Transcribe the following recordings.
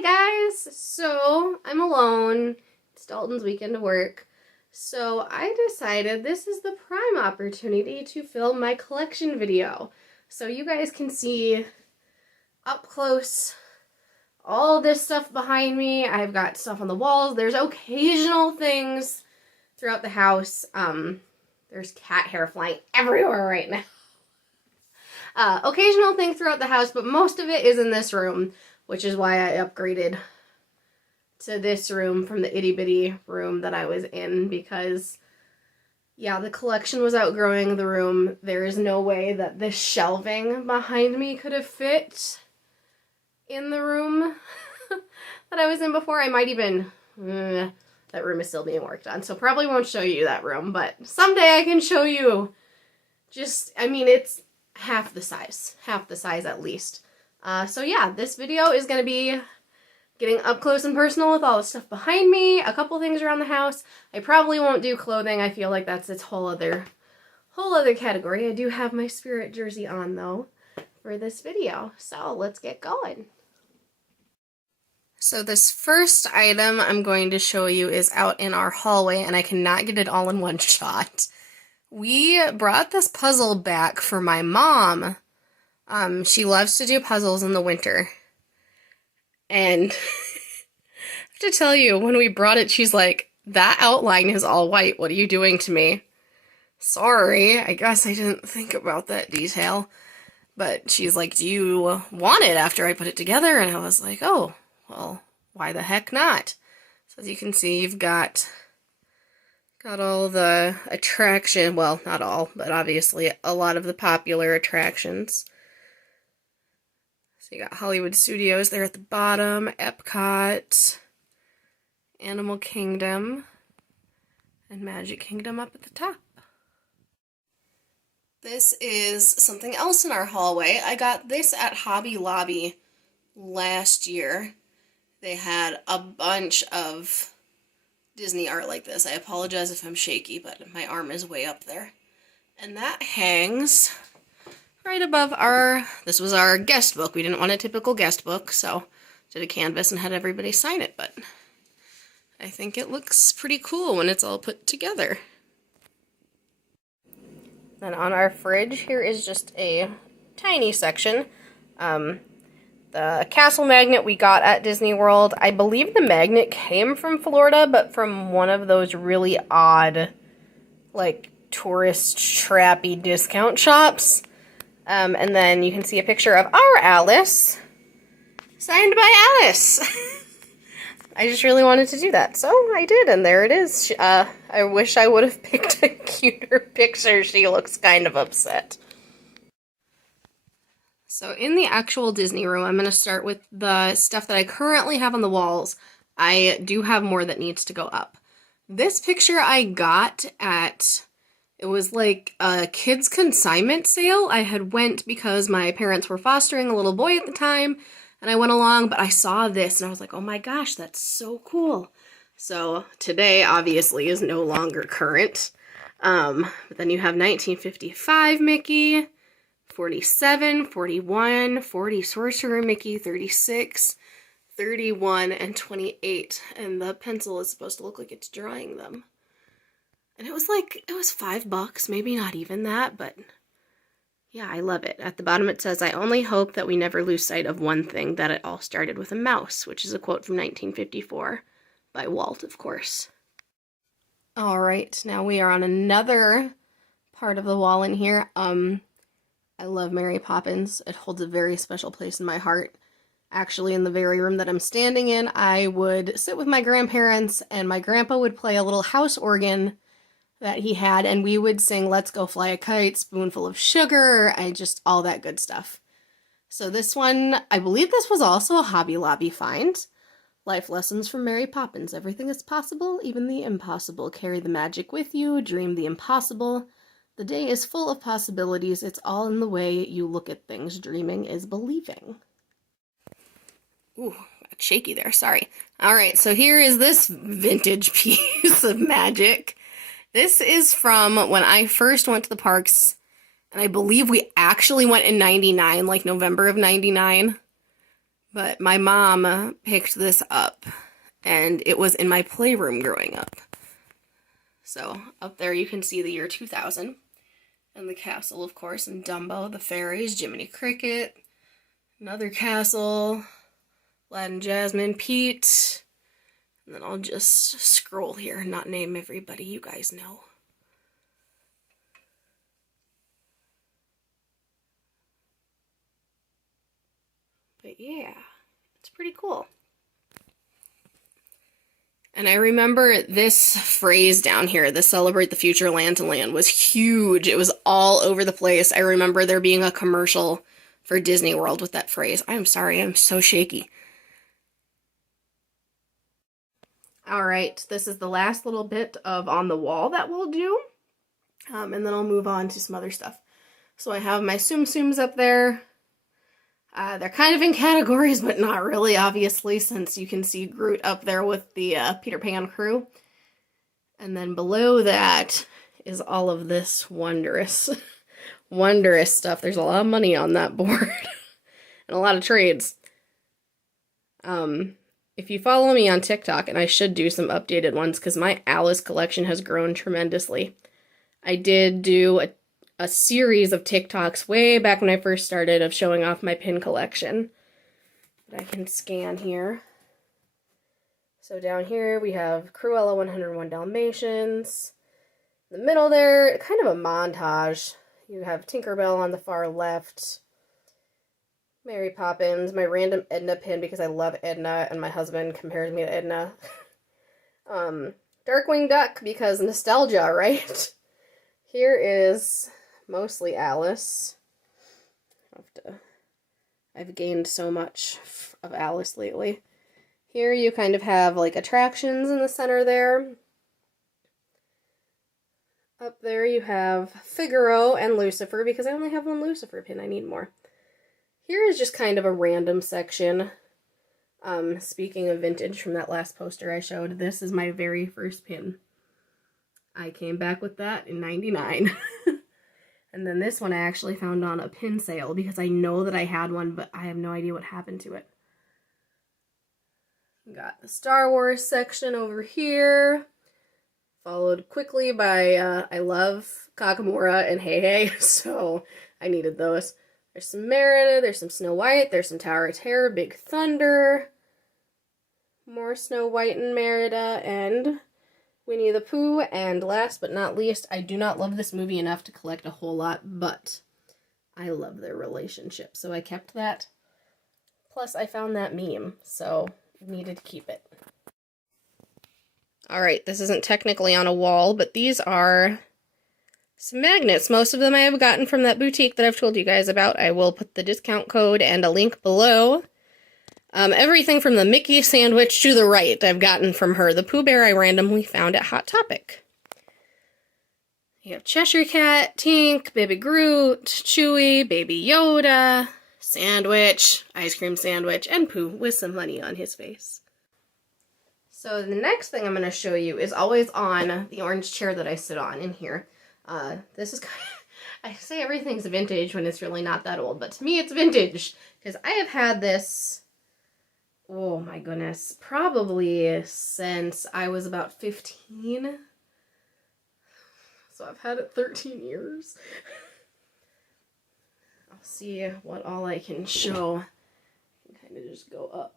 Hi guys! So, I'm alone. It's Dalton's weekend of work. So, I decided this is the prime opportunity to film my collection video. So you guys can see up close all this stuff behind me. I've got stuff on the walls. There's occasional things throughout the house. There's cat hair flying everywhere right now. Occasional thing throughout the house, but most of it is in this room, which is why I upgraded to this room from the itty bitty room that I was in, because yeah, the collection was outgrowing the room. There is no way that this shelving behind me could have fit in the room that I was in before. I might even, that room is still being worked on, so probably won't show you that room, but someday I can show you. It's half the size at least. So yeah, this video is going to be getting up close and personal with all the stuff behind me, a couple things around the house. I probably won't do clothing. I feel like that's its whole other category. I do have my Spirit jersey on though for this video. So let's get going. So this first item I'm going to show you is out in our hallway, and I cannot get it all in one shot. We brought this puzzle back for my mom. She loves to do puzzles in the winter. And I have to tell you, when we brought it, she's like, that outline is all white. What are you doing to me? Sorry, I guess I didn't think about that detail. But she's like, do you want it after I put it together? And I was like, oh, well, why the heck not? So as you can see, you've got all the attraction, well, not all, but obviously a lot of the popular attractions. So you got Hollywood Studios there at the bottom, Epcot, Animal Kingdom, and Magic Kingdom up at the top. This is something else in our hallway. I got this at Hobby Lobby last year. They had a bunch of Disney art like this. I apologize if I'm shaky, but my arm is way up there. And that hangs right above this was our guest book. We didn't want a typical guest book, so did a canvas and had everybody sign it, but I think it looks pretty cool when it's all put together. Then on our fridge, here is just a tiny section. The castle magnet we got at Disney World. I believe the magnet came from Florida, but from one of those really odd, like, tourist trappy discount shops. And then you can see a picture of our Alice, signed by Alice. I just really wanted to do that, so I did, and there it is. I wish I would have picked a cuter picture. She looks kind of upset. So in the actual Disney room, I'm going to start with the stuff that I currently have on the walls. I do have more that needs to go up. This picture I got at, it was like a kids consignment sale. I had went because my parents were fostering a little boy at the time, and I went along, but I saw this and I was like, oh my gosh, that's so cool. So today obviously is no longer current. But then you have 1955 Mickey, 47, 41, 40 Sorcerer Mickey, 36, 31, and 28. And the pencil is supposed to look like it's drawing them. And it was $5, maybe not even that, but yeah, I love it. At the bottom it says, I only hope that we never lose sight of one thing, that it all started with a mouse, which is a quote from 1954 by Walt, of course. All right, now we are on another part of the wall in here. I love Mary Poppins. It holds a very special place in my heart. Actually, in the very room that I'm standing in, I would sit with my grandparents, and my grandpa would play a little house organ that he had, and we would sing Let's Go Fly a Kite, Spoonful of Sugar, all that good stuff. So this one, I believe this was also a Hobby Lobby find. Life lessons from Mary Poppins. Everything is possible, even the impossible. Carry the magic with you, dream the impossible. The day is full of possibilities. It's all in the way you look at things. Dreaming is believing. Ooh, got shaky there, sorry. Alright, so here is this vintage piece of magic. This is from when I first went to the parks, and I believe we actually went in 99, like November of 99. But my mom picked this up, and it was in my playroom growing up. So up there you can see the year 2000, and the castle, of course, and Dumbo, the fairies, Jiminy Cricket, another castle, Aladdin, Jasmine, Pete, and then I'll just scroll here and not name everybody you guys know. But yeah, it's pretty cool. And I remember this phrase down here, the Celebrate the Future Land to Land, was huge. It was all over the place. I remember there being a commercial for Disney World with that phrase. I'm sorry, I'm so shaky. All right, this is the last little bit of on the wall that we'll do. And then I'll move on to some other stuff. So I have my Tsum Tsums up there. They're kind of in categories, but not really, obviously, since you can see Groot up there with the Peter Pan crew. And then below that is all of this wondrous, wondrous stuff. There's a lot of money on that board and a lot of trades. If you follow me on TikTok, and I should do some updated ones because my Alice collection has grown tremendously. I did do a series of TikToks way back when I first started of showing off my pin collection. But I can scan here. So down here we have Cruella 101 Dalmatians. In the middle there, kind of a montage. You have Tinkerbell on the far left. Mary Poppins, my random Edna pin because I love Edna and my husband compares me to Edna. Darkwing Duck because nostalgia, right? Here is mostly Alice. I've gained so much of Alice lately. Here you kind of have like attractions in the center there. Up there you have Figaro and Lucifer because I only have one Lucifer pin. I need more. Here is just kind of a random section. Speaking of vintage from that last poster I showed, this is my very first pin. I came back with that in '99. And then this one I actually found on a pin sale because I know that I had one, but I have no idea what happened to it. Got the Star Wars section over here, followed quickly by I love Kakamora and Hey Hey, so I needed those. There's some Merida, there's some Snow White, there's some Tower of Terror, Big Thunder, more Snow White and Merida, and Winnie the Pooh, and last but not least, I do not love this movie enough to collect a whole lot, but I love their relationship, so I kept that. Plus, I found that meme, so I needed to keep it. Alright, this isn't technically on a wall, but these are some magnets. Most of them I have gotten from that boutique that I've told you guys about. I will put the discount code and a link below. Everything from the Mickey sandwich to the right I've gotten from her. The Pooh Bear I randomly found at Hot Topic. You have Cheshire Cat, Tink, Baby Groot, Chewie, Baby Yoda, Sandwich, Ice Cream Sandwich, and Pooh with some money on his face. So the next thing I'm going to show you is always on the orange chair that I sit on in here. This is kind of, I say everything's vintage when it's really not that old, but to me it's vintage because I have had this, oh my goodness, probably since I was about 15. So I've had it 13 years. I'll see what all I can show. I can kind of just go up.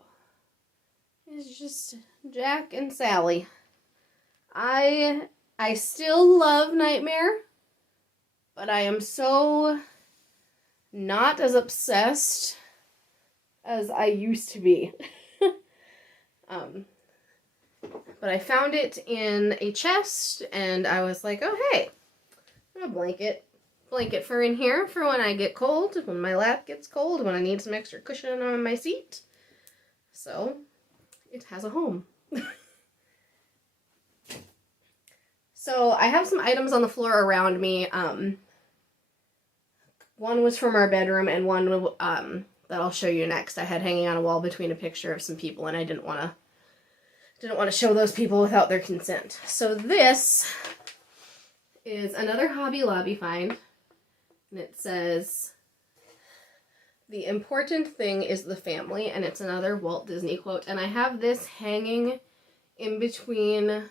It's just Jack and Sally. I still love Nightmare, but I am so not as obsessed as I used to be. But I found it in a chest, and I was like, oh hey, a blanket for in here for when I get cold, when my lap gets cold, when I need some extra cushion on my seat. So it has a home. So I have some items on the floor around me. One was from our bedroom, and one that I'll show you next. I had hanging on a wall between a picture of some people, and I didn't want to show those people without their consent. So this is another Hobby Lobby find, and it says The important thing is the family, and it's another Walt Disney quote. And I have this hanging in between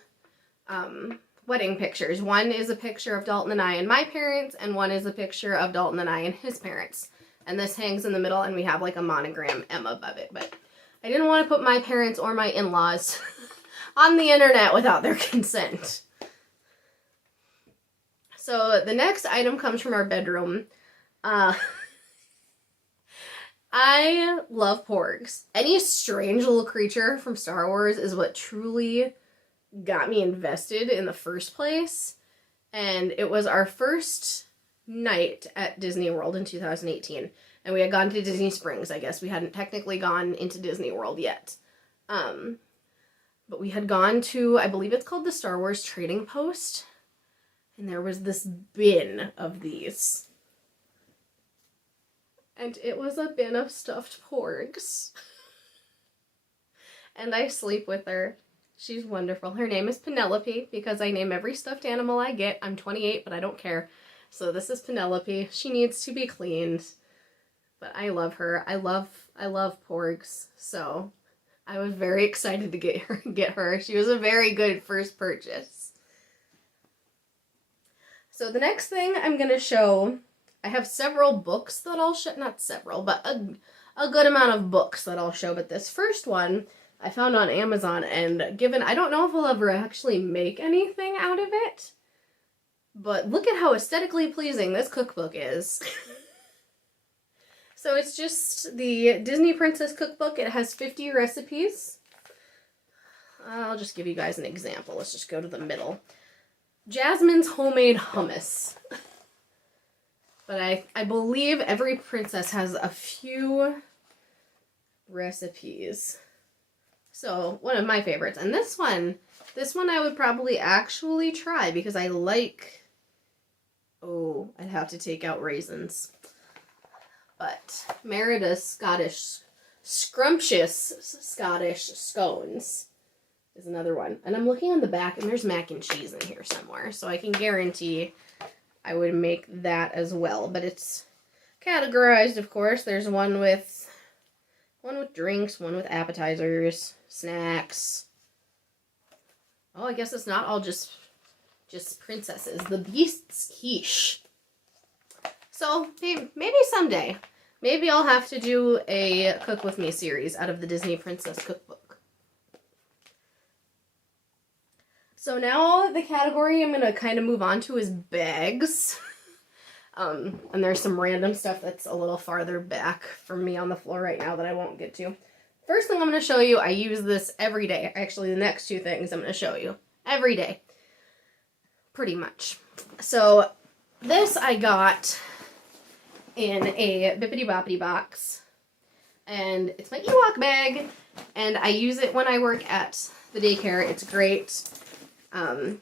wedding pictures. One is a picture of Dalton and I and my parents, and one is a picture of Dalton and I and his parents. And this hangs in the middle, and we have like a monogram M above it. But I didn't want to put my parents or my in-laws on the internet without their consent. So the next item comes from our bedroom. I love porgs. Any strange little creature from Star Wars is what truly got me invested in the first place. And it was our first night at Disney World in 2018. And we had gone to Disney Springs, I guess. We hadn't technically gone into Disney World yet. But we had gone to, I believe it's called the Star Wars Trading Post. And there was this bin of these. And it was a bin of stuffed porgs. And I sleep with her. She's wonderful. Her name is Penelope, because I name every stuffed animal I get. I'm 28, but I don't care. So this is Penelope. She needs to be cleaned. But I love her. I love porgs. So I was very excited to get her. She was a very good first purchase. So the next thing I'm going to show, I have several books that I'll show, not several, but a good amount of books that I'll show. But this first one I found on Amazon, and given, I don't know if I'll ever actually make anything out of it, but look at how aesthetically pleasing this cookbook is. So it's just the Disney Princess Cookbook. It has 50 recipes. I'll just give you guys an example. Let's just go to the middle. Jasmine's homemade hummus. But I believe every princess has a few recipes. So, one of my favorites. And this one I would probably actually try, because I like, I'd have to take out raisins. But Merida's scrumptious Scottish scones is another one. And I'm looking on the back, and there's mac and cheese in here somewhere. So I can guarantee I would make that as well. But it's categorized, of course. There's one with drinks, one with appetizers, snacks. Oh, I guess it's not all just princesses. The Beast's Quiche. So maybe someday. Maybe I'll have to do a Cook With Me series out of the Disney Princess Cookbook. So now the category I'm going to kind of move on to is bags. And there's some random stuff that's a little farther back from me on the floor right now that I won't get to. First thing I'm going to show you, I use this every day. Actually, the next two things I'm going to show you every day. Pretty much. So this I got in a Bippity Boppity box. And it's my Ewok bag. And I use it when I work at the daycare. It's great. I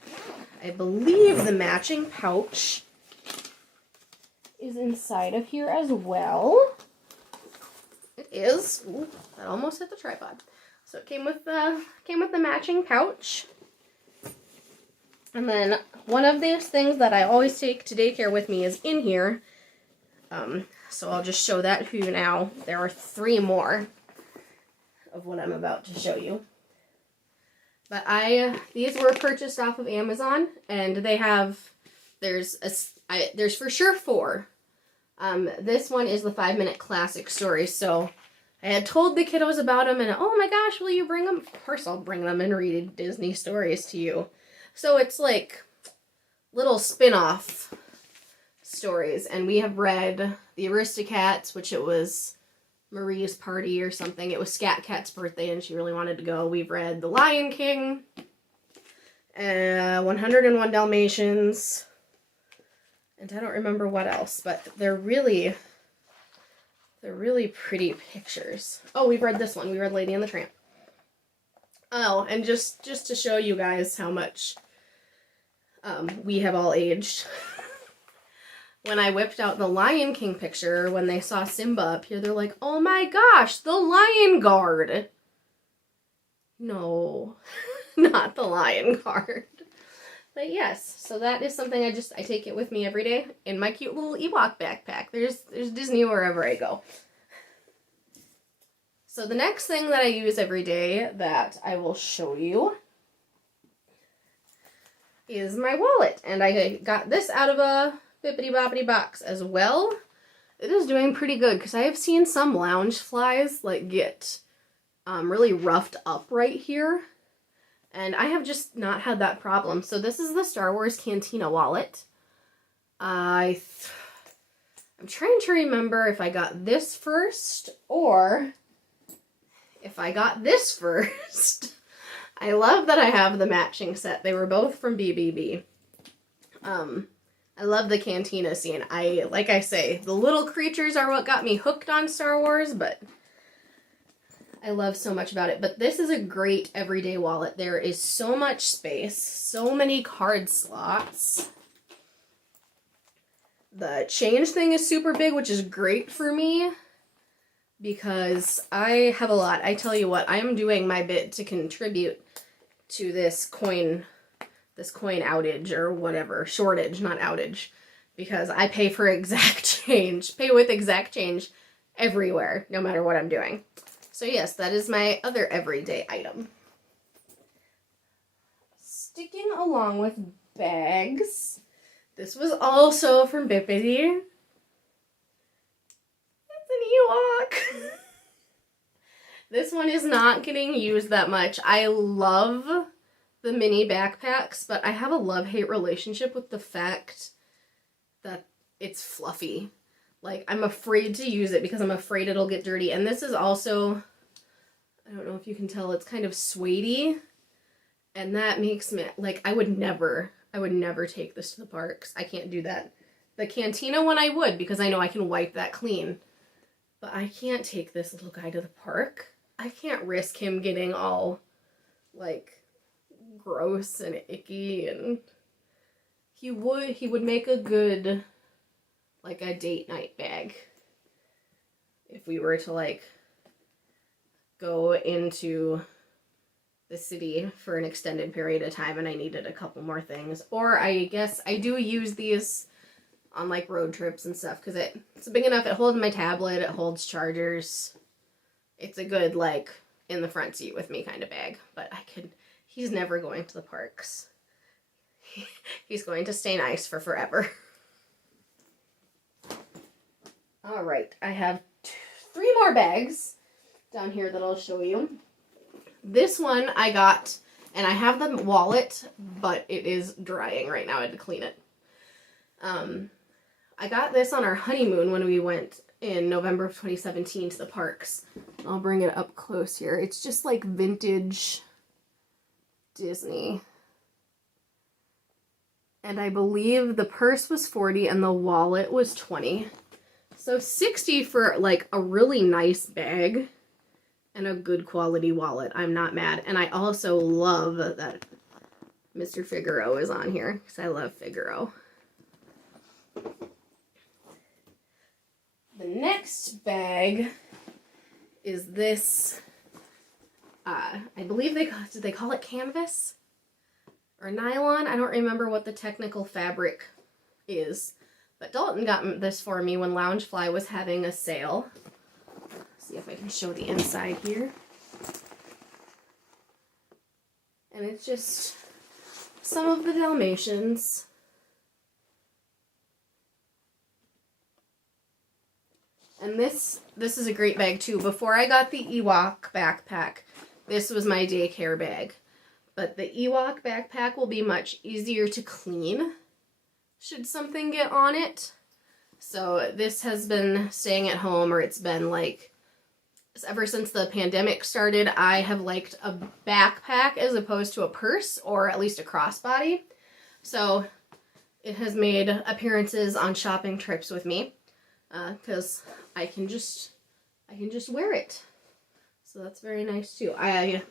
believe the matching pouch is inside of here as well. It is. Ooh, that almost hit the tripod. So it came with the matching pouch. And then one of these things that I always take to daycare with me is in here. So I'll just show that to you now. There are 3 more of what I'm about to show you. But these were purchased off of Amazon, and they have, there's for sure 4. This one is the 5-minute classic story, so I had told the kiddos about them, and oh my gosh, will you bring them? Of course I'll bring them and read Disney stories to you. So it's like little spin-off stories, and we have read The Aristocats, which it was Marie's party or something. It was Scat Cat's birthday and she really wanted to go. We've read The Lion King, 101 Dalmatians, and I don't remember what else, but they're really pretty pictures. Oh, we've read this one. We read Lady and the Tramp. Oh, and just to show you guys how much we have all aged. When I whipped out the Lion King picture, when they saw Simba up here, they're like, oh my gosh, the Lion Guard. No, not the Lion Guard. But yes, so that is something I take it with me every day in my cute little Ewok backpack. There's Disney wherever I go. So the next thing that I use every day that I will show you is my wallet. And I got this out of a Bippity Boppity box as well. It is doing pretty good because I have seen some lounge flies like get really roughed up right here. And I have just not had that problem. So this is the Star Wars Cantina wallet. I'm trying to remember if I got this first or if I got this first. I love that I have the matching set. They were both from BBB. I love the Cantina scene. Like I say, the little creatures are what got me hooked on Star Wars, but I love so much about it. But this is a great everyday wallet. There is so much space, so many card slots. The change thing is super big, which is great for me because I have a lot. I tell you what, I am doing my bit to contribute to this coin outage or whatever, shortage, not outage, because I pay for exact change, pay with exact change everywhere, no matter what I'm doing. So yes, that is my other everyday item. Sticking along with bags, this was also from Bippity. It's an Ewok. This one is not getting used that much. I love the mini backpacks, but I have a love-hate relationship with the fact that it's fluffy. Like, I'm afraid to use it because I'm afraid it'll get dirty. And this is also, I don't know if you can tell, it's kind of suede-y. And that makes me, like, I would never take this to the parks. I can't do that. The Cantina one I would, because I know I can wipe that clean. But I can't take this little guy to the park. I can't risk him getting all, like, gross and icky, and he would make a good, like, a date night bag if we were to, like, go into the city for an extended period of time and I needed a couple more things. Or I guess I do use these on, like, road trips and stuff because it's big enough. It holds my tablet, it holds chargers. It's a good, like, in the front seat with me kind of bag. But he's never going to the parks. He's going to stay nice for forever. All right, I have 3 more bags down here that I'll show you. This one I got, and I have the wallet, but it is drying right now. I had to clean it. I got this on our honeymoon when we went in November of 2017 to the parks. I'll bring it up close here. It's just like vintage Disney. And I believe the purse was $40 and the wallet was $20. So $60 for, like, a really nice bag and a good quality wallet. I'm not mad. And I also love that Mr. Figaro is on here because I love Figaro. The next bag is this, I believe did they call it canvas? Or nylon? I don't remember what the technical fabric is. But Dalton got this for me when Loungefly was having a sale. Let's see if I can show the inside here. And it's just some of the Dalmatians. And this is a great bag too. Before I got the Ewok backpack, this was my daycare bag. But the Ewok backpack will be much easier to clean should something get on it. So this has been staying at home, or it's been like, ever since the pandemic started, I have liked a backpack as opposed to a purse, or at least a crossbody. So it has made appearances on shopping trips with me, because I can just wear it. So that's very nice too. I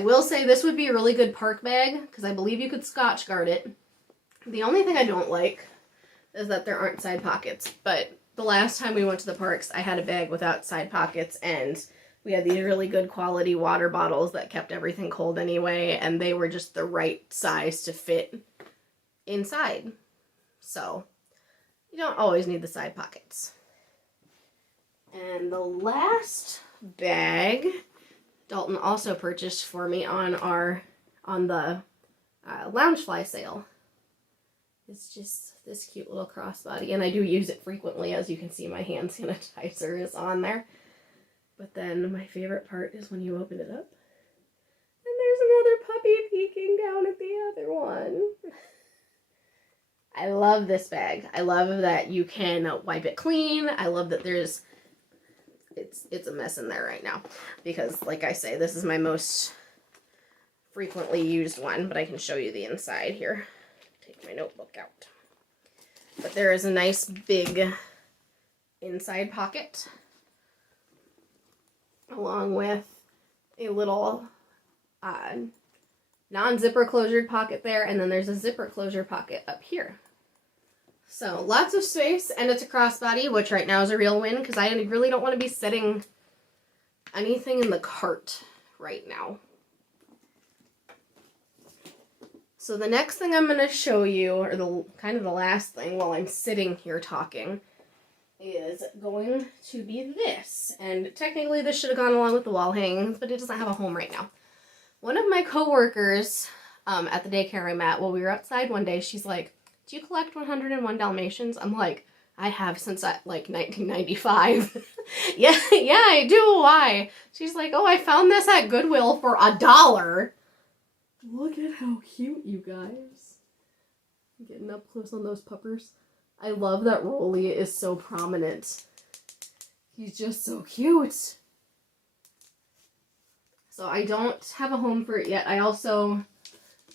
will say this would be a really good park bag, because I believe you could Scotch guard it. The only thing I don't like is that there aren't side pockets, but the last time we went to the parks, I had a bag without side pockets, and we had these really good quality water bottles that kept everything cold anyway, and they were just the right size to fit inside. So you don't always need the side pockets. And the last bag Dalton also purchased for me on the Loungefly sale. It's just this cute little crossbody, and I do use it frequently. As you can see, my hand sanitizer is on there. But then my favorite part is when you open it up, and there's another puppy peeking down at the other one. I love this bag. I love that you can wipe it clean. I love that there's, it's a mess in there right now because, like I say, this is my most frequently used one, but I can show you the inside here. Take my notebook out. But there is a nice big inside pocket along with a little non-zipper closure pocket there, and then there's a zipper closure pocket up here. So lots of space, and it's a crossbody, which right now is a real win because I really don't want to be setting anything in the cart right now. So the next thing I'm going to show you, or the kind of the last thing while I'm sitting here talking, is going to be this. And technically this should have gone along with the wall hangings, but it doesn't have a home right now. One of my coworkers at the daycare I'm at, while we were outside one day, she's like, "Do you collect 101 Dalmatians?" I'm like, "I have since like 1995. yeah, I do. Why?" She's like, "Oh, I found this at Goodwill for $1. Look at how cute, you guys. Getting up close on those puppers. I love that Rolly is so prominent. He's just so cute. So I don't have a home for it yet. I also,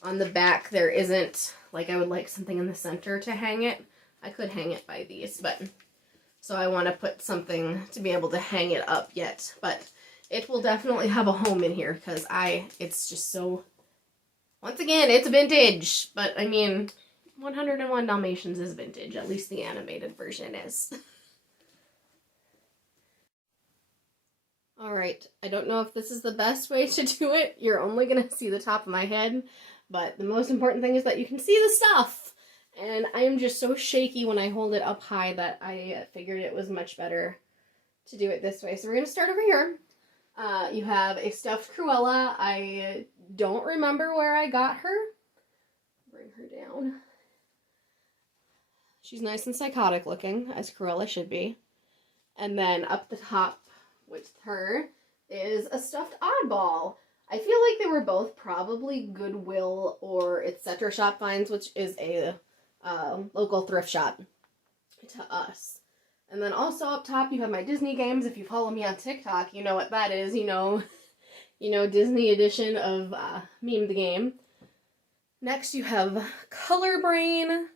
on the back, there isn't, like, I would like something in the center to hang it. I could hang it by these, but, so I want to put something to be able to hang it up yet. But it will definitely have a home in here because it's just so, once again, it's vintage. But, I mean, 101 Dalmatians is vintage. At least the animated version is. Alright, I don't know if this is the best way to do it. You're only going to see the top of my head. But the most important thing is that you can see the stuff. And I am just so shaky when I hold it up high that I figured it was much better to do it this way. So we're going to start over here. You have a stuffed Cruella. I don't remember where I got her. Bring her down. She's nice and psychotic looking, as Cruella should be. And then up the top with her is a stuffed Oddball. I feel like they were both probably Goodwill or Etc. Shop finds, which is a local thrift shop to us. And then also up top you have my Disney games. If you follow me on TikTok, you know what that is. You know Disney edition of Meme the Game. Next you have Color Brain,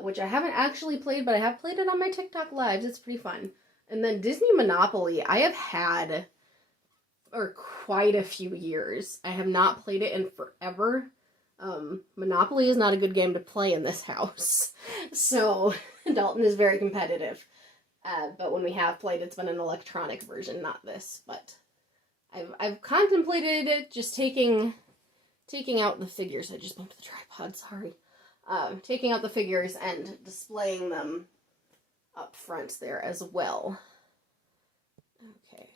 which I haven't actually played, but I have played it on my TikTok lives. It's pretty fun. And then Disney Monopoly, I have had for quite a few years. I have not played it in forever. Monopoly is not a good game to play in this house. So Dalton is very competitive. But when we have played, it's been an electronic version, not this. But I've contemplated it, just taking out the figures. I just bumped the tripod, sorry. Taking out the figures and displaying them up front there as well. Okay.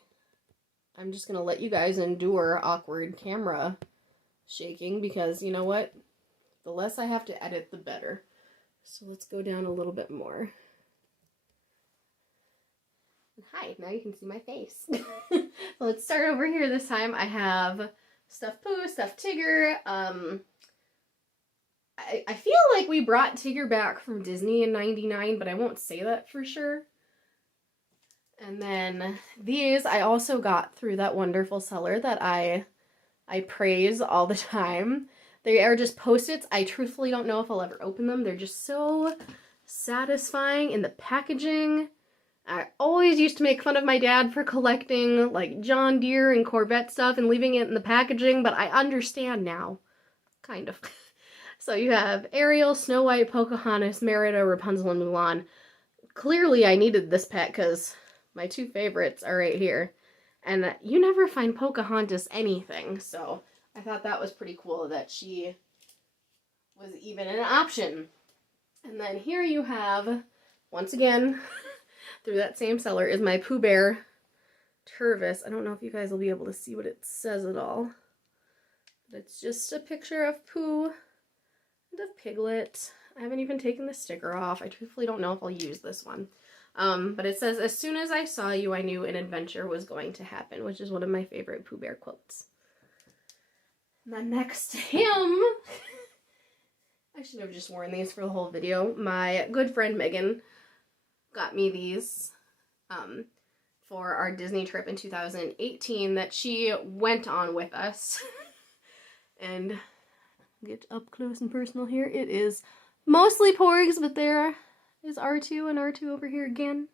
I'm just going to let you guys endure awkward camera shaking because, you know what? The less I have to edit, the better. So let's go down a little bit more. Hi, now you can see my face. Let's start over here this time. I have Stuffed Pooh, Stuffed Tigger. I feel like we brought Tigger back from Disney in '99, but I won't say that for sure. And then these I also got through that wonderful seller that I praise all the time. They are just Post-its. I truthfully don't know if I'll ever open them. They're just so satisfying in the packaging. I always used to make fun of my dad for collecting like John Deere and Corvette stuff and leaving it in the packaging, but I understand now. Kind of. So you have Ariel, Snow White, Pocahontas, Merida, Rapunzel, and Mulan. Clearly I needed this pet because my two favorites are right here. And you never find Pocahontas anything, so I thought that was pretty cool that she was even an option. And then here you have, once again, through that same seller, is my Pooh Bear Tervis. I don't know if you guys will be able to see what it says at all. But it's just a picture of Pooh and of Piglet. I haven't even taken the sticker off. I truthfully don't know if I'll use this one. But it says, as soon as I saw you, I knew an adventure was going to happen, which is one of my favorite Pooh Bear quotes. And then next to him, I should have just worn these for the whole video. My good friend Megan got me these for our Disney trip in 2018 that she went on with us. And get up close and personal here. It is mostly Porgs, but there is R2 and R2 over here again.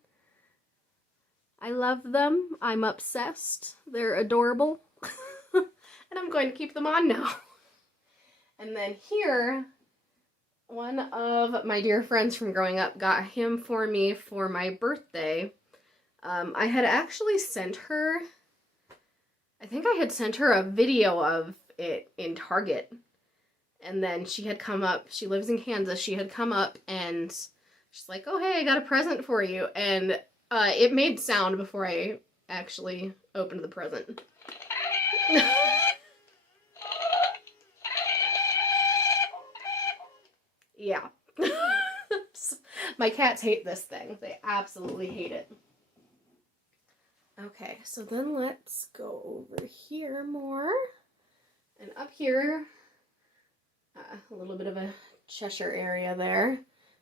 I love them. I'm obsessed. They're adorable. And I'm going to keep them on now. And then here, one of my dear friends from growing up got him for me for my birthday. I had actually sent her, I think I had sent her a video of it in Target. And then she had come up, she lives in Kansas, she had come up and she's like, oh hey, I got a present for you. And it made sound before I actually opened the present. Yeah. My cats hate this thing. They absolutely hate it. Okay, so then let's go over here more. And up here, a little bit of a Cheshire area there.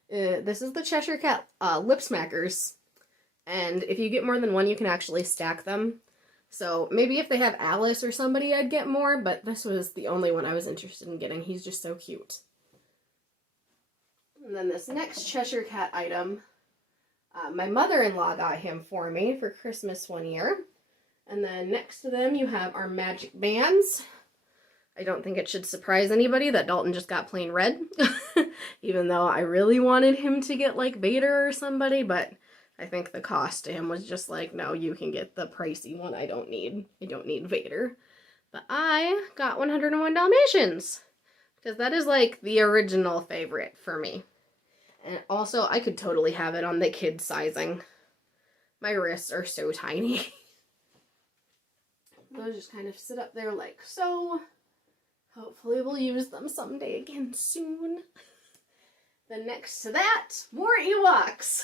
This is the Cheshire Cat Lip Smackers. And if you get more than one, you can actually stack them. So maybe if they have Alice or somebody, I'd get more, but this was the only one I was interested in getting. He's just so cute. And then this next Cheshire Cat item, my mother-in-law got him for me for Christmas one year. And then next to them you have our magic bands. I don't think it should surprise anybody that Dalton just got plain red. Even though I really wanted him to get like Vader or somebody, but I think the cost to him was just like, no, you can get the pricey one. I don't need Vader. But I got 101 Dalmatians because that is like the original favorite for me. And also, I could totally have it on the kid sizing. My wrists are so tiny. Those just kind of sit up there like so. Hopefully we'll use them someday again soon. Then next to that, more Ewoks.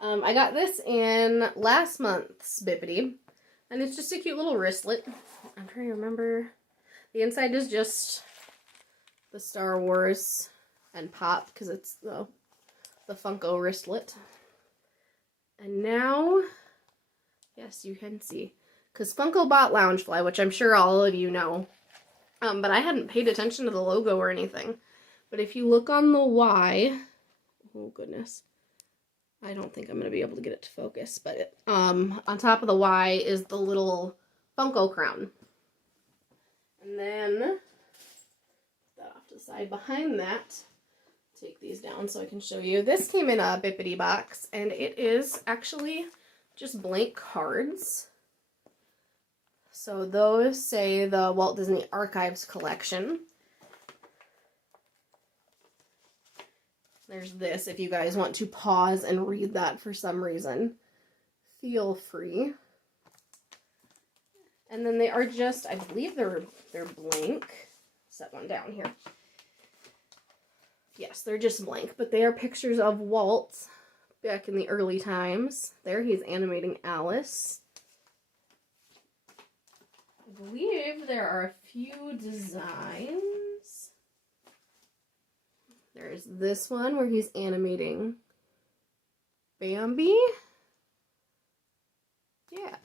I got this in last month's Bippity. And it's just a cute little wristlet. I'm trying to remember. The inside is just the Star Wars and Pop, because it's the Funko wristlet. And now, yes, you can see. Because Funko bought Loungefly, which I'm sure all of you know. But I hadn't paid attention to the logo or anything. But if you look on the Y, oh goodness. I don't think I'm going to be able to get it to focus. But on top of the Y is the little Funko crown. And then, put that off to the side. Behind that, take these down so I can show you. This came in a Bippity box, and it is actually just blank cards. So those say the Walt Disney Archives collection. There's this, if you guys want to pause and read that for some reason. Feel free. And then they are just, I believe they're blank. Set one down here. Yes, they're just blank, but they are pictures of Walt back in the early times. There, he's animating Alice. I believe there are a few designs. There's this one where he's animating Bambi. Yeah.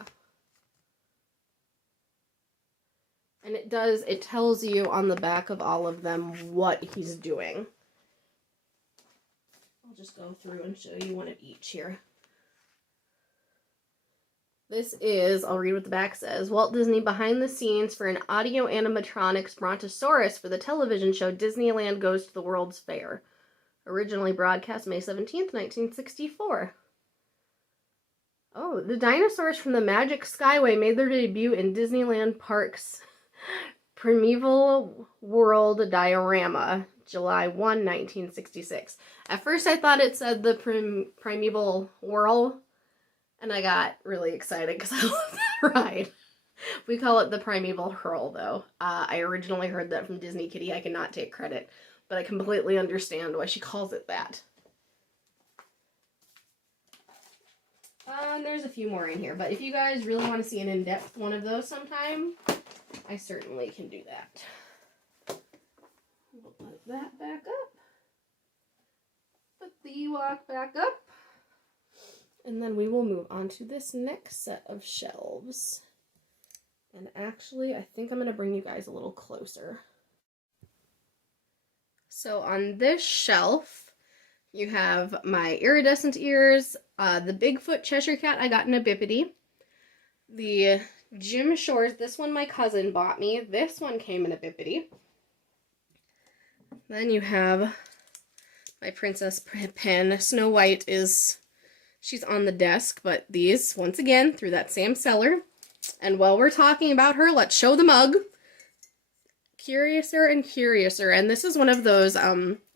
And it tells you on the back of all of them what he's doing. I'll just go through and show you one of each here. This is, I'll read what the back says, Walt Disney behind the scenes for an audio animatronics Brontosaurus for the television show Disneyland Goes to the World's Fair. Originally broadcast May 17th, 1964. Oh, the dinosaurs from the Magic Skyway made their debut in Disneyland Park's Primeval World Diorama, July 1, 1966. At first I thought it said the Primeval Whirl, And I got really excited because I love that ride. We call it the Primeval Hurl, though. I originally heard that from Disney Kitty. I cannot take credit, but I completely understand why she calls it that. And there's a few more in here, but if you guys really want to see an in-depth one of those sometime, I certainly can do that. We'll put that back up. Put the Ewok back up. And then we will move on to this next set of shelves. And actually, I think I'm going to bring you guys a little closer. So on this shelf, you have my iridescent ears, the Bigfoot Cheshire Cat I got in a Bippity, the Jim Shores, this one my cousin bought me, this one came in a Bippity. Then you have my Princess Pen. Snow White she's on the desk, but these, once again, through that same seller. And while we're talking about her, let's show the mug. Curiouser and Curiouser, and this is one of those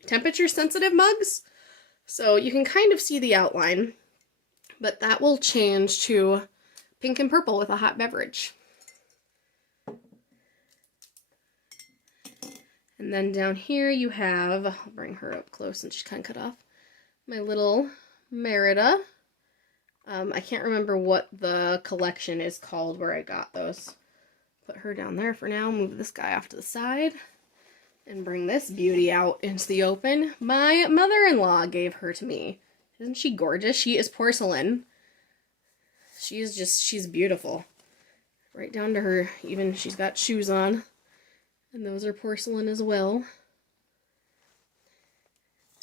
temperature sensitive mugs. So you can kind of see the outline, but that will change to pink and purple with a hot beverage. And then down here you have, I'll bring her up close and she's kind of cut off, my little Merida. I can't remember what the collection is called where I got those. Put her down there for now, move this guy off to the side, and bring this beauty out into the open. My mother-in-law gave her to me. Isn't she gorgeous? She is porcelain. She's beautiful. Right down to her, even she's got shoes on. And those are porcelain as well.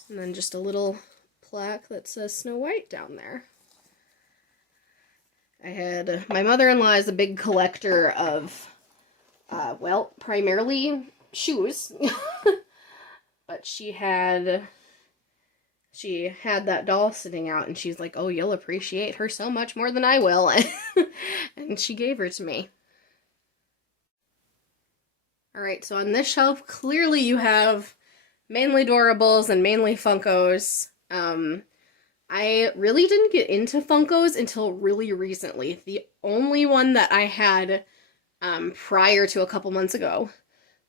And then just a little plaque that says Snow White down there. My mother-in-law is a big collector of, primarily shoes. But she had that doll sitting out and she's like, oh, you'll appreciate her so much more than I will. And she gave her to me. Alright, so on this shelf, clearly you have mainly Doorables and mainly Funkos. I really didn't get into Funkos until really recently. The only one that I had prior to a couple months ago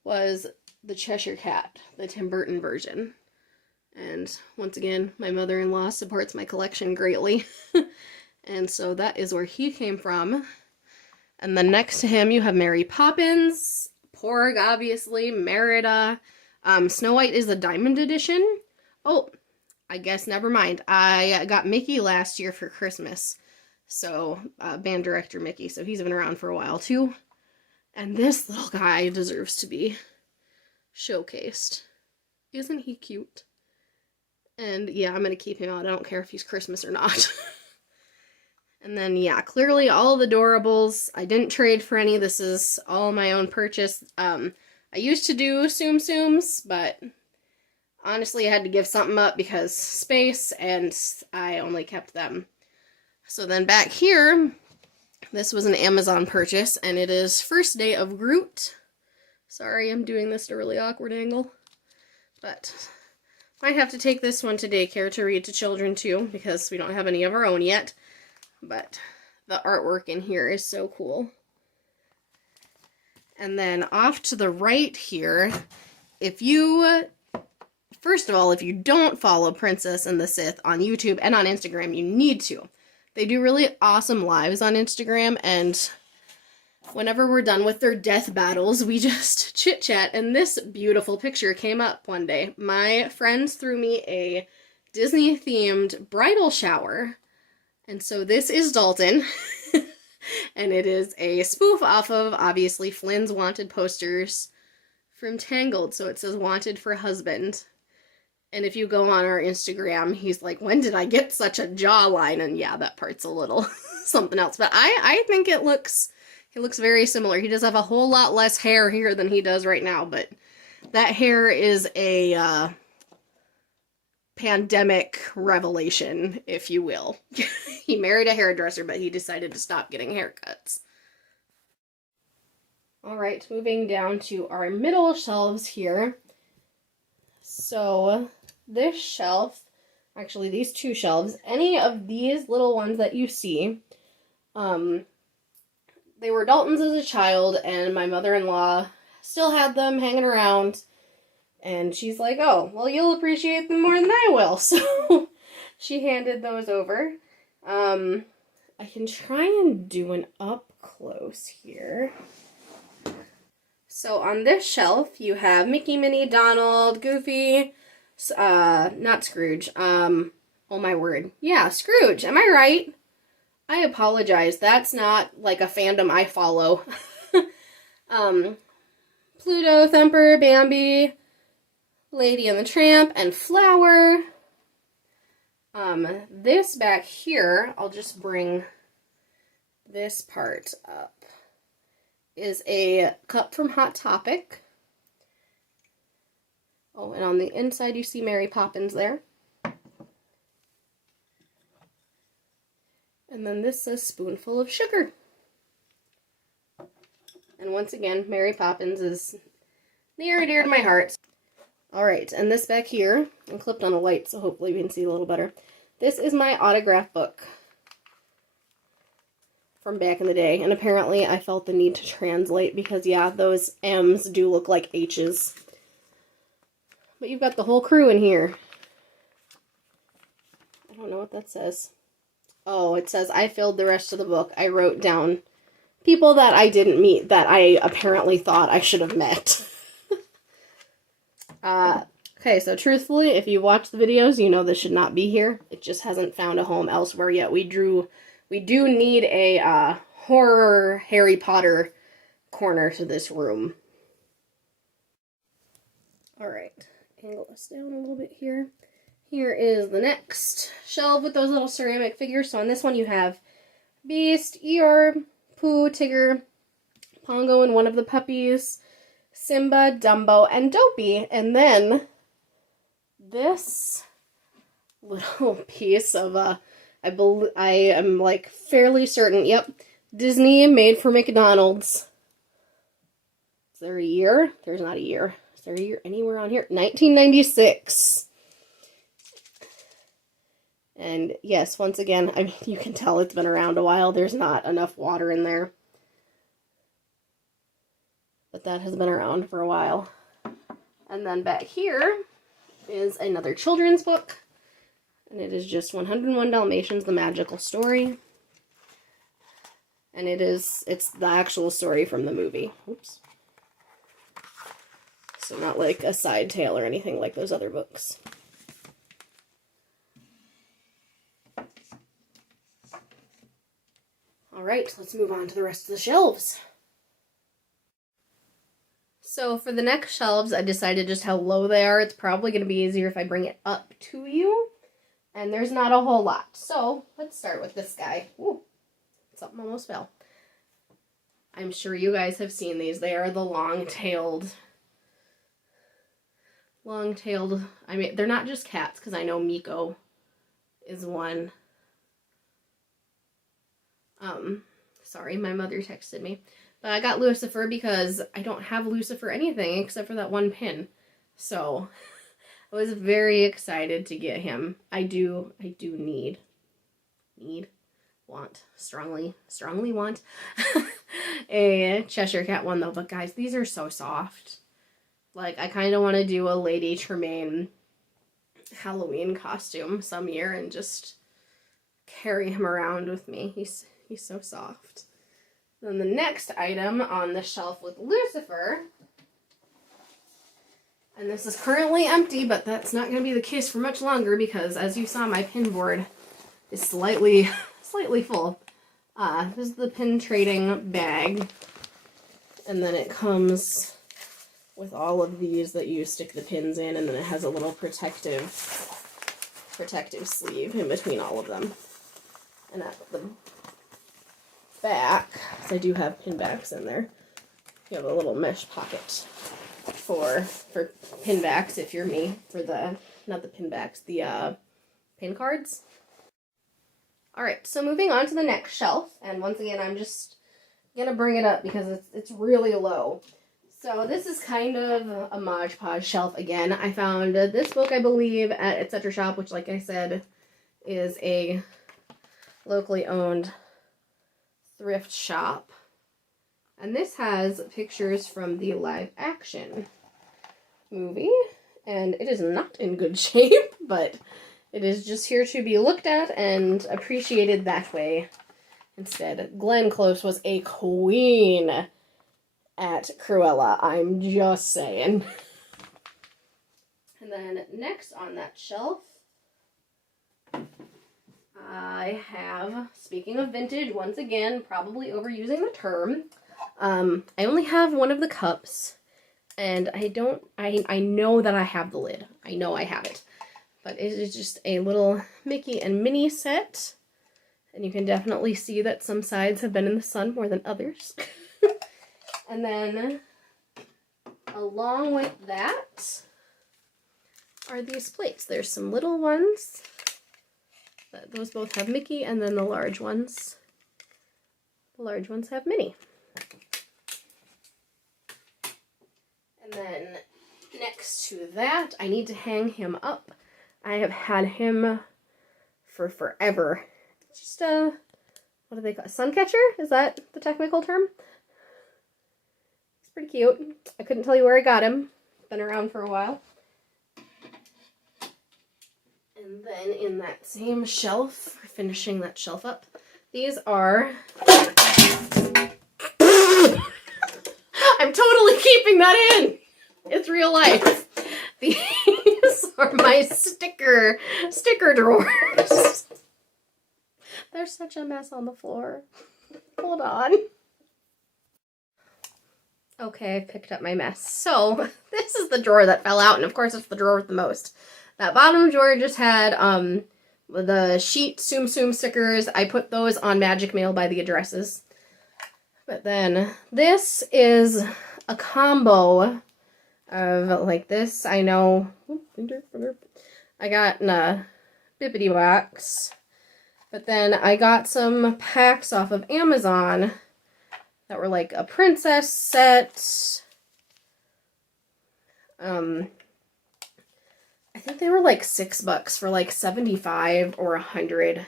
was the Cheshire Cat, the Tim Burton version. And once again, my mother-in-law supports my collection greatly. And so that is where he came from. And then next to him you have Mary Poppins, Porg, obviously, Merida. Snow White is a Diamond Edition. Oh, I guess never mind. I got Mickey last year for Christmas. So, band director Mickey. So he's been around for a while too. And this little guy deserves to be showcased. Isn't he cute? And yeah, I'm going to keep him out. I don't care if he's Christmas or not. And then, yeah, clearly all the Doorables. I didn't trade for any. This is all my own purchase. I used to do Tsum Tsums, but honestly I had to give something up because space, and I only kept them. So then back here, this was an Amazon purchase, and it is First Day of Groot. Sorry, I'm doing this at a really awkward angle. But might have to take this one to daycare to read to children too, because we don't have any of our own yet. But the artwork in here is so cool. And then off to the right here, first of all, if you don't follow Princess and the Sith on YouTube and on Instagram, you need to. They do really awesome lives on Instagram, and whenever we're done with their death battles, we just chit-chat, and this beautiful picture came up one day. My friends threw me a Disney-themed bridal shower. And so this is Dalton, and it is a spoof off of, obviously, Flynn's Wanted posters from Tangled. So it says, Wanted for Husband. And if you go on our Instagram, he's like, when did I get such a jawline? And yeah, that part's a little something else. But I think he looks very similar. He does have a whole lot less hair here than he does right now, but that hair is a pandemic revelation, if you will. He married a hairdresser, but he decided to stop getting haircuts. Alright, moving down to our middle shelves here. So, this shelf actually these two shelves, any of these little ones that you see, they were Dalton's as a child, and my mother-in-law still had them hanging around, and she's like, oh, well, you'll appreciate them more than I will, so she handed those over. I can try and do an up close here. So on this shelf, you have Mickey, Minnie, Donald, Goofy, not Scrooge, oh my word, yeah, Scrooge, am I right? I apologize, that's not like a fandom I follow. Pluto, Thumper, Bambi, Lady and the Tramp, and Flower. This back here, I'll just bring this part up, is a cup from Hot Topic. Oh, and on the inside you see Mary Poppins there. And then this says Spoonful of Sugar. And once again, Mary Poppins is near and dear to my heart. Alright, and this back here, I'm clipped on a light, so hopefully we can see a little better. This is my autograph book from back in the day, and apparently I felt the need to translate because, yeah, those M's do look like H's. But you've got the whole crew in here. I don't know what that says. Oh, it says, I filled the rest of the book. I wrote down people that I didn't meet that I apparently thought I should have met. Okay, so truthfully, if you watch the videos, you know this should not be here. It just hasn't found a home elsewhere yet. We do need a horror Harry Potter corner to this room. Alright, angle this down a little bit here. Here is the next shelf with those little ceramic figures. So on this one you have Beast, Eeyore, Pooh, Tigger, Pongo and one of the puppies, Simba, Dumbo, and Dopey. And then this little piece of, I am like fairly certain, yep, Disney made for McDonald's. Is there a year? There's not a year. Is there a year anywhere on here? 1996. And yes, once again, I mean, you can tell it's been around a while. There's not enough water in there. But that has been around for a while. And then back here is another children's book. And it is just 101 Dalmatians, The Magical Story. And it's the actual story from the movie. Oops. So not like a side tale or anything like those other books. Alright, let's move on to the rest of the shelves. So for the next shelves, I decided just how low they are. It's probably going to be easier if I bring it up to you. And there's not a whole lot. So let's start with this guy. Ooh, something almost fell. I'm sure you guys have seen these. They are the long-tailed, I mean, they're not just cats, because I know Miko is one. Sorry, my mother texted me. But I got Lucifer because I don't have Lucifer anything except for that one pin. So I was very excited to get him. I do strongly want a Cheshire Cat one though. But guys, these are so soft. Like, I kind of want to do a Lady Tremaine Halloween costume some year and just carry him around with me. He's so soft. Then the next item on the shelf with Lucifer, and this is currently empty, but that's not going to be the case for much longer because, as you saw, my pin board is slightly full. This is the pin trading bag, and then it comes with all of these that you stick the pins in, and then it has a little protective sleeve in between all of them. And at the back, so I do have pin backs in there. You have a little mesh pocket for pin backs if you're me, for the, not the pin backs, the pin cards. Alright, so moving on to the next shelf, and once again I'm just gonna bring it up because it's really low. So this is kind of a Mod Podge shelf again. I found this book, I believe, at Etc. Shop, which, like I said, is a locally owned thrift shop. And this has pictures from the live action movie. And it is not in good shape, but it is just here to be looked at and appreciated that way. Instead, Glenn Close was a queen at Cruella, I'm just saying. And then next on that shelf, I have, speaking of vintage, once again, probably overusing the term, I only have one of the cups, and I know that I have the lid. I know I have it. But it is just a little Mickey and Minnie set. And you can definitely see that some sides have been in the sun more than others. And then, along with that, are these plates. There's some little ones. Those both have Mickey, and then the large ones. The large ones have Minnie. And then, next to that, I need to hang him up. I have had him for forever. Just a, what do they call it? Sun catcher? Is that the technical term? He's pretty cute. I couldn't tell you where I got him. Been around for a while. And then in that same shelf, finishing that shelf up, these are... I'm totally keeping that in! It's real life. These are my sticker drawers. There's such a mess on the floor. Hold on. Okay, I picked up my mess. So, this is the drawer that fell out, and of course it's the drawer with the most. That bottom drawer just had the sheet Tsum Tsum stickers. I put those on Magic Mail by the addresses. But then, this is a combo of, like this, I know, I got in a Bippity box. But then I got some packs off of Amazon that were like a princess set. I think they were like $6 for like 75 or 100.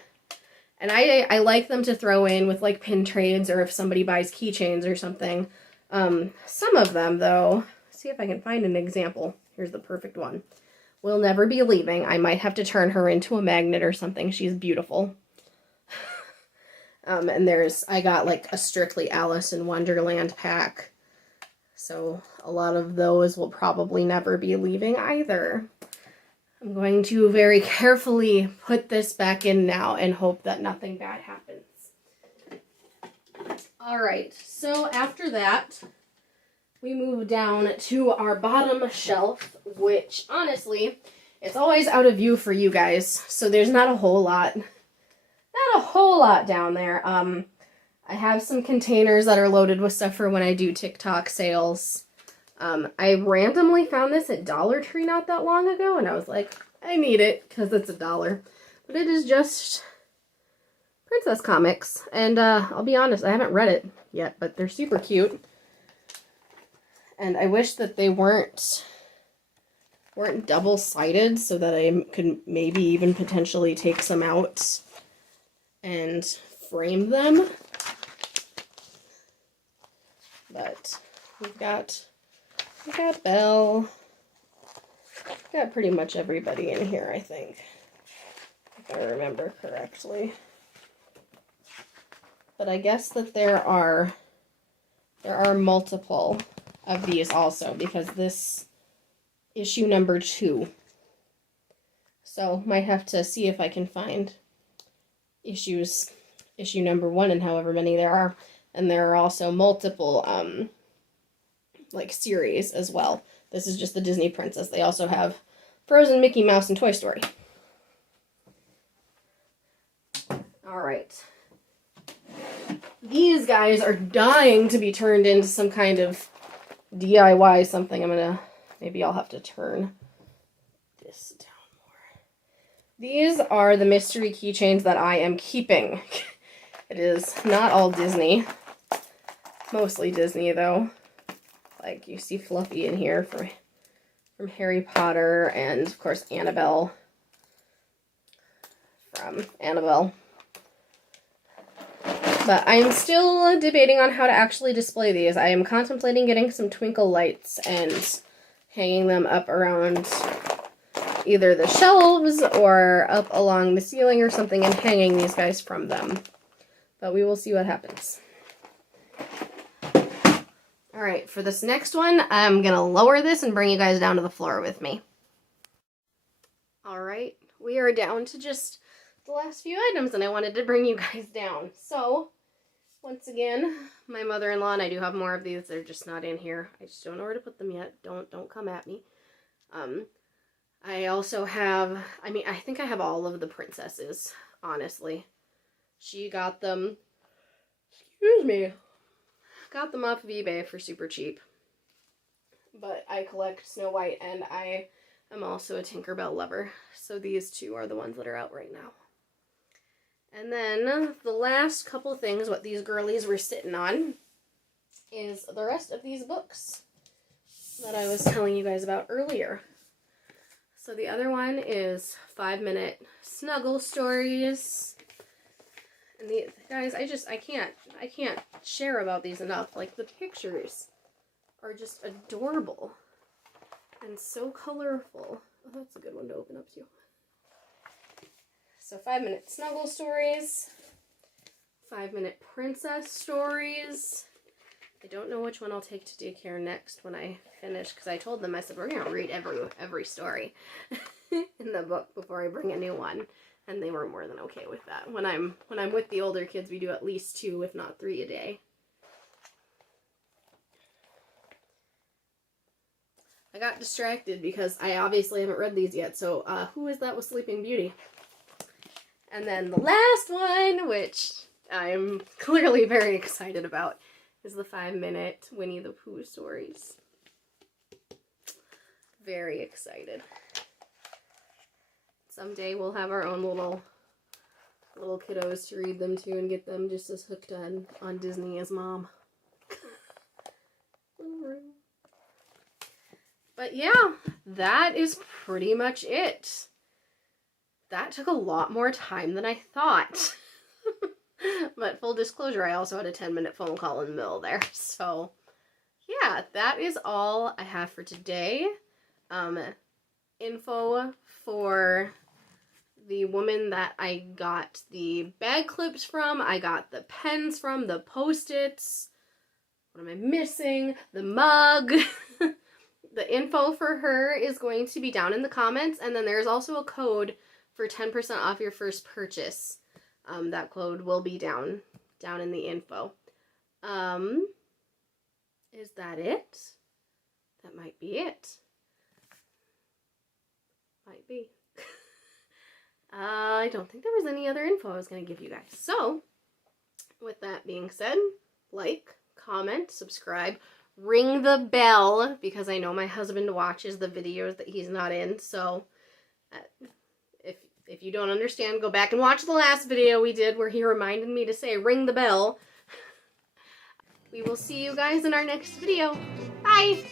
And I like them to throw in with like pin trades or if somebody buys keychains or something. Some of them though, see if I can find an example. Here's the perfect one. Will never be leaving. I might have to turn her into a magnet or something. She's beautiful. And I got like a Strictly Alice in Wonderland pack. So a lot of those will probably never be leaving either. I'm going to very carefully put this back in now and hope that nothing bad happens. Alright, so after that, we move down to our bottom shelf, which honestly, it's always out of view for you guys, so there's not a whole lot down there. I have some containers that are loaded with stuff for when I do TikTok sales. I randomly found this at Dollar Tree not that long ago, and I was like, I need it, because it's $1. But it is just princess comics, and I'll be honest, I haven't read it yet, but they're super cute. And I wish that they weren't double-sided, so that I could maybe even potentially take some out and frame them. But we've got Belle. We've got pretty much everybody in here, I think, if I remember correctly. But I guess that there are multiple of these also, because this issue number 2. So might have to see if I can find issue number 1 and however many there are. And there are also multiple like series as well. This is just the Disney Princess. They also have Frozen, Mickey Mouse, and Toy Story. Alright. These guys are dying to be turned into some kind of DIY something. Maybe I'll have to turn this down more. These are the mystery keychains that I am keeping. It is not all Disney. Mostly Disney, though. Like, you see Fluffy in here from Harry Potter, and of course Annabelle from Annabelle. But I'm still debating on how to actually display these. I am contemplating getting some twinkle lights and hanging them up around either the shelves or up along the ceiling or something and hanging these guys from them. But we will see what happens. Alright, for this next one, I'm going to lower this and bring you guys down to the floor with me. Alright, we are down to just the last few items and I wanted to bring you guys down. So, once again, my mother-in-law, and I do have more of these, they're just not in here. I just don't know where to put them yet. Don't come at me. I also have, I think I have all of the princesses, honestly. She got them, got them off of eBay for super cheap. But I collect Snow White, and I am also a Tinkerbell lover. So these two are the ones that are out right now. And then the last couple things, what these girlies were sitting on, is the rest of these books that I was telling you guys about earlier. So the other one is 5-minute snuggle stories. And the guys, I can't share about these enough. Like, the pictures are just adorable and so colorful. Oh, that's a good one to open up too. So 5-minute snuggle stories, 5-minute princess stories. I don't know which one I'll take to daycare next when I finish, because I told them, I said, we're going to read every story in the book before I bring a new one. And they were more than okay with that. When I'm with the older kids, we do at least 2, if not 3 a day. I got distracted because I obviously haven't read these yet. So who is that with Sleeping Beauty? And then the last one, which I'm clearly very excited about, is the 5-minute Winnie the Pooh stories. Very excited. Someday we'll have our own little kiddos to read them to and get them just as hooked on Disney as Mom. But yeah, that is pretty much it. That took a lot more time than I thought. But full disclosure, I also had a 10-minute phone call in the middle there. So yeah, that is all I have for today. Info for the woman that I got the bag clips from, I got the pens from, the Post-its. What am I missing? The mug. The info for her is going to be down in the comments, and then there's also a code for 10% off your first purchase. That code will be down in the info. Is that it? That might be it. Might be. I don't think there was any other info I was going to give you guys. So, with that being said, like, comment, subscribe, ring the bell, because I know my husband watches the videos that he's not in, so if you don't understand, go back and watch the last video we did where he reminded me to say ring the bell. We will see you guys in our next video. Bye!